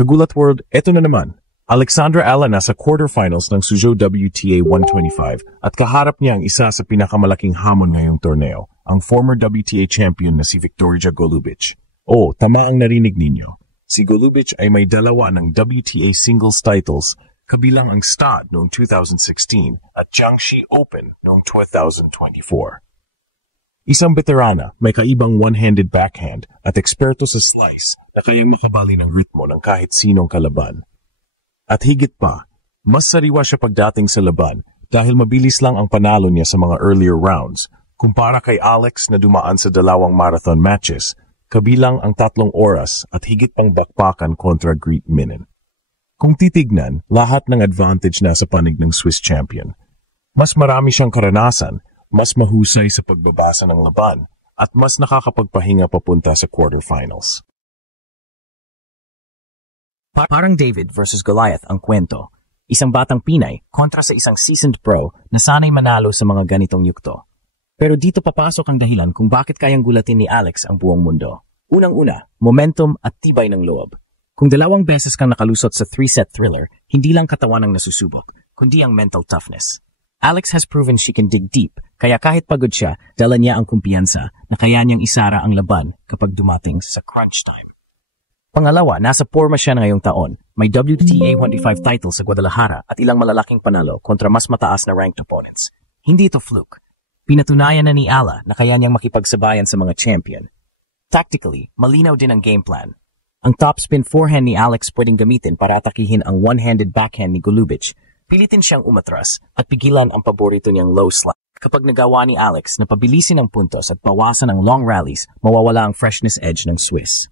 Kagulat World, eto na naman. Alexandra Ala nasa quarterfinals ng Suzhou WTA 125 at kaharap niya ang isa sa pinakamalaking hamon ngayong torneo, ang former WTA champion na si Viktorija Golubic. Oo, tama ang narinig ninyo. Si Golubic ay may dalawa ng WTA singles titles, kabilang ang stud noong 2016 at Jiangxi Open noong 2024. Isang veterana, may kaibang one-handed backhand at eksperto sa slice na kayang makabali ng ritmo ng kahit sinong kalaban. At higit pa, mas sariwa siya pagdating sa laban dahil mabilis lang ang panalo niya sa mga earlier rounds kumpara kay Alex na dumaan sa 2 marathon matches, kabilang ang 3 oras at higit pang bakbakan kontra Greet Minnen. Kung titignan, lahat ng advantage na sa panig ng Swiss champion. Mas marami siyang karanasan, mas mahusay sa pagbabasa ng laban, at mas nakakapagpahinga papunta sa quarterfinals. Parang David versus Goliath ang kwento. Isang batang Pinay kontra sa isang seasoned pro na sanay manalo sa mga ganitong yukto. Pero dito papasok ang dahilan kung bakit kayang gulatin ni Alex ang buong mundo. Unang-una, momentum at tibay ng loob. Kung 2 beses kang nakalusot sa 3-set thriller, hindi lang katawan ang nasusubok, kundi ang mental toughness. Alex has proven she can dig deep, kaya kahit pagod siya, dala niya ang kumpiyansa na kaya niyang isara ang laban kapag dumating sa crunch time. Pangalawa, nasa forma siya ngayong taon. May WTA 125 title sa Guadalajara at ilang malalaking panalo kontra mas mataas na ranked opponents. Hindi ito fluke. Pinatunayan na ni Ala na kaya niyang makipagsabayan sa mga champion. Tactically, malinaw din ang game plan. Ang topspin forehand ni Alex pwedeng gamitin para atakihin ang one-handed backhand ni Golubic. Pilitin siyang umatras at pigilan ang paborito niyang low slide. Kapag nagawa ni Alex na pabilisin ang puntos at bawasan ang long rallies, mawawala ang freshness edge ng Swiss.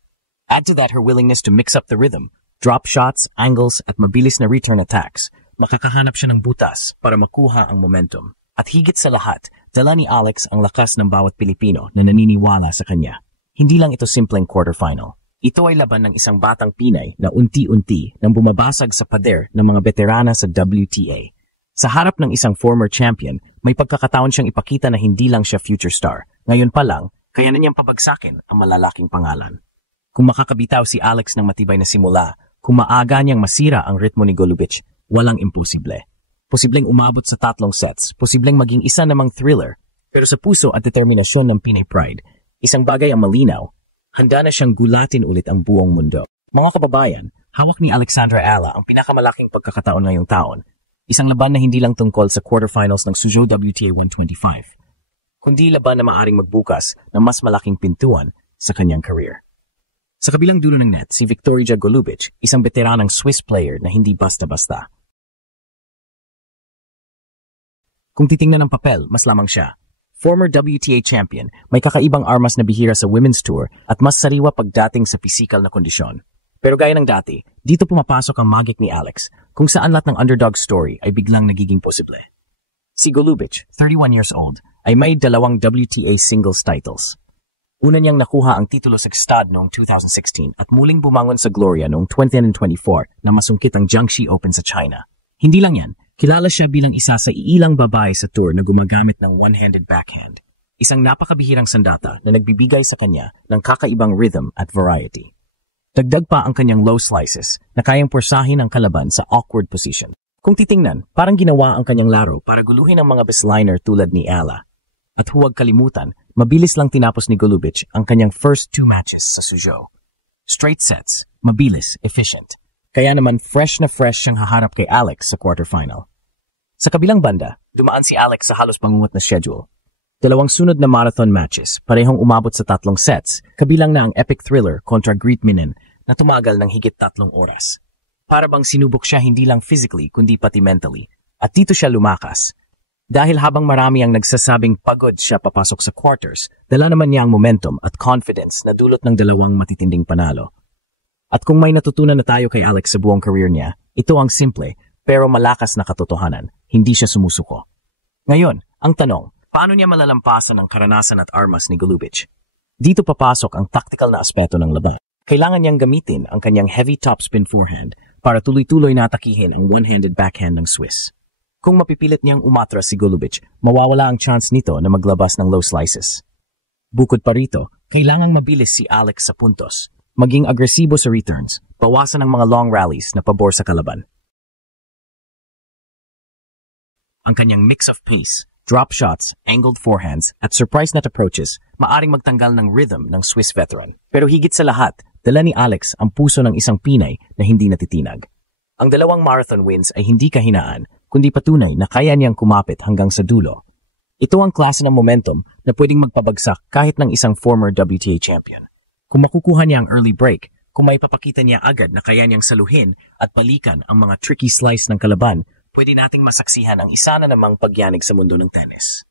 Add to that her willingness to mix up the rhythm, drop shots, angles, at mabilis na return attacks. Makakahanap siya ng butas para makuha ang momentum. At higit sa lahat, dala ni Alex ang lakas ng bawat Pilipino na naniniwala sa kanya. Hindi lang ito simpleng quarterfinal. Ito ay laban ng isang batang Pinay na unti-unti nang bumabasag sa pader ng mga veterana sa WTA. Sa harap ng isang former champion, may pagkakataon siyang ipakita na hindi lang siya future star. Ngayon pa lang, kaya na niyang pabagsakin ang malalaking pangalan. Kung makakabitaw si Alex ng matibay na simula, kung maaga niyang masira ang ritmo ni Golubic, walang imposible. Posibleng umabot sa 3 sets, posibleng maging isa namang thriller. Pero sa puso at determinasyon ng Pinay Pride, isang bagay ang malinaw, handa na siyang gulatin ulit ang buong mundo. Mga kababayan, hawak ni Alexandra Ala ang pinakamalaking pagkakataon ngayong taon. Isang laban na hindi lang tungkol sa quarterfinals ng Suzhou WTA 125, kundi laban na maaring magbukas ng mas malaking pintuan sa kanyang career. Sa kabilang dulo ng net, si Viktorija Golubic, isang veteranang Swiss player na hindi basta-basta. Kung titingnan ng papel, mas lamang siya. Former WTA champion, may kakaibang armas na bihira sa Women's Tour at mas sariwa pagdating sa pisikal na kondisyon. Pero gaya ng dati, dito pumapasok ang magic ni Alex, kung saan lahat ng underdog story ay biglang nagiging posible. Si Golubic, 31 years old, ay may 2 WTA singles titles. Una niyang nakuha ang titulo sa stud noong 2016 at muling bumangon sa gloria noong 2024 na masungkit ang Jiangxi Open sa China. Hindi lang yan, kilala siya bilang isa sa iilang babae sa tour na gumagamit ng one-handed backhand. Isang napakabihirang sandata na nagbibigay sa kanya ng kakaibang rhythm at variety. Dagdag pa ang kanyang low slices na kayang porsahin ang kalaban sa awkward position. Kung titingnan, parang ginawa ang kanyang laro para guluhin ang mga baseliner tulad ni Ala. At huwag kalimutan, mabilis lang tinapos ni Golubic ang kanyang first 2 matches sa Suzhou. Straight sets, mabilis, efficient. Kaya naman fresh na fresh siyang haharap kay Alex sa quarterfinal. Sa kabilang banda, dumaan si Alex sa halos pangungot na schedule. 2 sunod na marathon matches, parehong umabot sa 3 sets, kabilang na ang epic thriller kontra Greet Minnen na tumagal ng higit 3 oras. Para bang sinubok siya hindi lang physically kundi pati mentally. At dito siya lumakas. Dahil habang marami ang nagsasabing pagod siya papasok sa quarters, dala naman niya ang momentum at confidence na dulot ng 2 matitinding panalo. At kung may natutunan na tayo kay Alex sa buong career niya, ito ang simple pero malakas na katotohanan, hindi siya sumusuko. Ngayon, ang tanong, paano niya malalampasan ang karanasan at armas ni Golubic? Dito papasok ang tactical na aspeto ng laban. Kailangan niyang gamitin ang kanyang heavy topspin forehand para tuloy-tuloy na atakihin ang one-handed backhand ng Swiss. Kung mapipilit niyang umatras si Golubic, mawawala ang chance nito na maglabas ng low slices. Bukod pa rito, kailangang mabilis si Alex sa puntos. maging agresibo sa returns, bawasan ang mga long rallies na pabor sa kalaban. Ang kanyang mix of pace, drop shots, angled forehands, at surprise net approaches, maaring magtanggal ng rhythm ng Swiss veteran. Pero higit sa lahat, dala ni Alex ang puso ng isang Pinay na hindi natitinag. Ang dalawang marathon wins ay hindi kahinaan, kundi patunay na kaya niyang kumapit hanggang sa dulo. Ito ang klase ng momentum na pwedeng magpabagsak kahit ng isang former WTA champion. Kung makukuha niya ang early break, kung maipapakita niya agad na kaya niyang saluhin at balikan ang mga tricky slice ng kalaban, pwede nating masaksihan ang isa na namang pagyanig sa mundo ng tennis.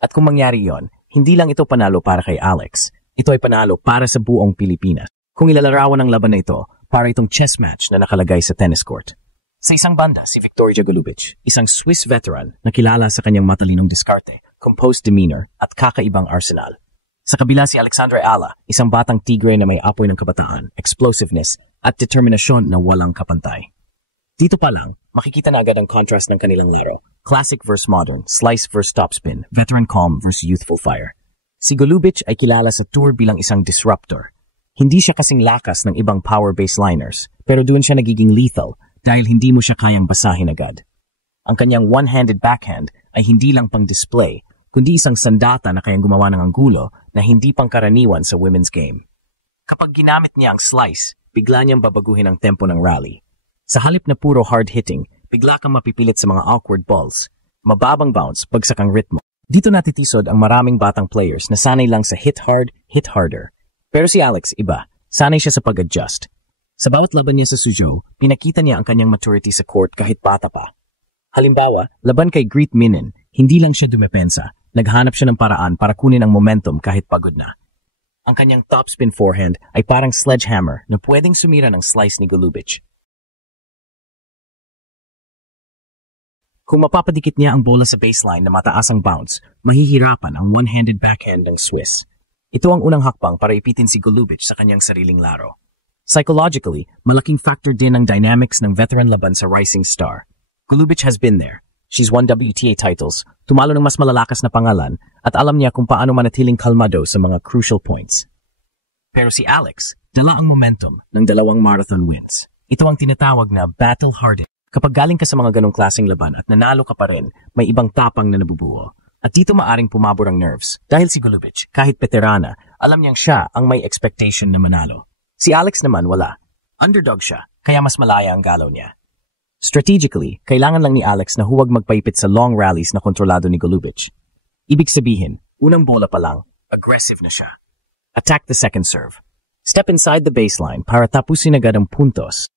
At kung mangyari yon, hindi lang ito panalo para kay Alex, ito ay panalo para sa buong Pilipinas. Kung ilalarawan ang laban na ito, para itong chess match na nakalagay sa tennis court. Sa isang banda, si Viktoria Golubic, isang Swiss veteran na kilala sa kanyang matalinong diskarte, composed demeanor at kakaibang arsenal. Sa kabila si Alexandra Ala, isang batang tigre na may apoy ng kabataan, explosiveness at determinasyon na walang kapantay. Dito pa lang, makikita na agad ang contrast ng kanilang laro. Classic versus modern, slice versus topspin, veteran calm versus youthful fire. Si Golubic ay kilala sa tour bilang isang disruptor. Hindi siya kasing lakas ng ibang power baseliners, pero doon siya nagiging lethal dahil hindi mo siya kayang basahin agad. Ang kanyang one-handed backhand ay hindi lang pang display, kundi isang sandata na kayang gumawa ng anggulo na hindi pangkaraniwan sa women's game. Kapag ginamit niya ang slice, bigla niyang babaguhin ang tempo ng rally. Sa halip na puro hard-hitting, bigla kang mapipilit sa mga awkward balls, mababang bounce, bagsak ang ritmo. Dito natitisod ang maraming batang players na sanay lang sa hit hard, hit harder. Pero si Alex iba, sanay siya sa pag-adjust. Sa bawat laban niya sa Suzhou, pinakita niya ang kanyang maturity sa court kahit bata pa. Halimbawa, laban kay Greet Minin, hindi lang siya dumepensa, naghanap siya ng paraan para kunin ang momentum kahit pagod na. Ang kanyang topspin forehand ay parang sledgehammer na pwedeng sumira ng slice ni Golubic. Kung mapapadikit niya ang bola sa baseline na mataas ang bounce, mahihirapan ang one-handed backhand ng Swiss. Ito ang unang hakbang para ipitin si Golubic sa kanyang sariling laro. Psychologically, malaking factor din ang dynamics ng veteran laban sa rising star. Golubic has been there. She's won WTA titles, tumalo ng mas malalakas na pangalan, at alam niya kung paano manatiling kalmado sa mga crucial points. Pero si Alex, dala ang momentum ng dalawang marathon wins. Ito ang tinatawag na battle-hardened. Kapag galing ka sa mga ganong klaseng laban at nanalo ka pa rin, may ibang tapang na nabubuo. At dito maaring pumabor ang nerves. Dahil si Golubic, kahit veterana, alam niyang siya ang may expectation na manalo. Si Alex naman wala. Underdog siya, kaya mas malaya ang galaw niya. Strategically, kailangan lang ni Alex na huwag magpaipit sa long rallies na kontrolado ni Golubic. Ibig sabihin, unang bola pa lang, aggressive na siya. Attack the second serve. Step inside the baseline para tapusin agad ang puntos.